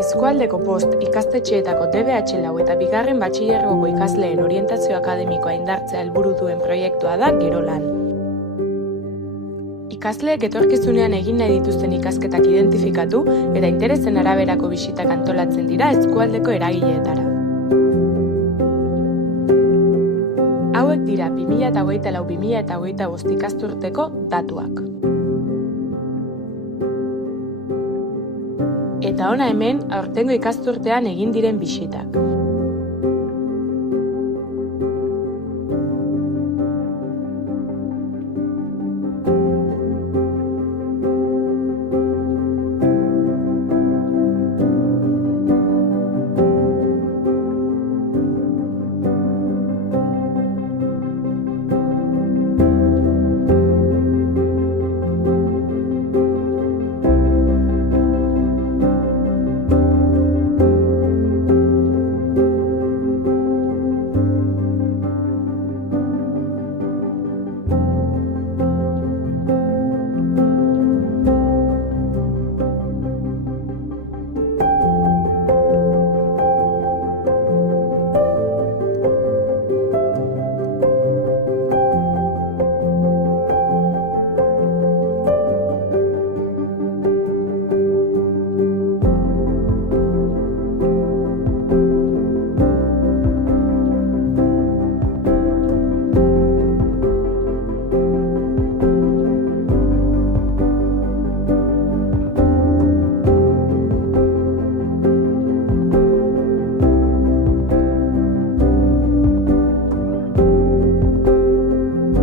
Eskualdeko bost ikastetxeetako DBH lau eta bigarren batxilergoko ikasleen orientazio akademikoa indartzea helburu duen proiektua da Gero Lan. Ikasleek etorkizunean egin nahi dituzten ikasketak identifikatu eta interesen araberako bisitak antolatzen dira eskualdeko eragileetara. Hauek dira 2024-2025 ikasturteko datuak. Eta hona hemen aurtengo ikasturtean egin diren bisitak.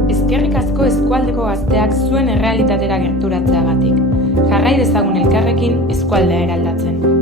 Eskerrik asko eskualdeko gazteak zuen errealitatera gerturatzeagatik. Jarrai dezagun elkarrekin eskualdea eraldatzen.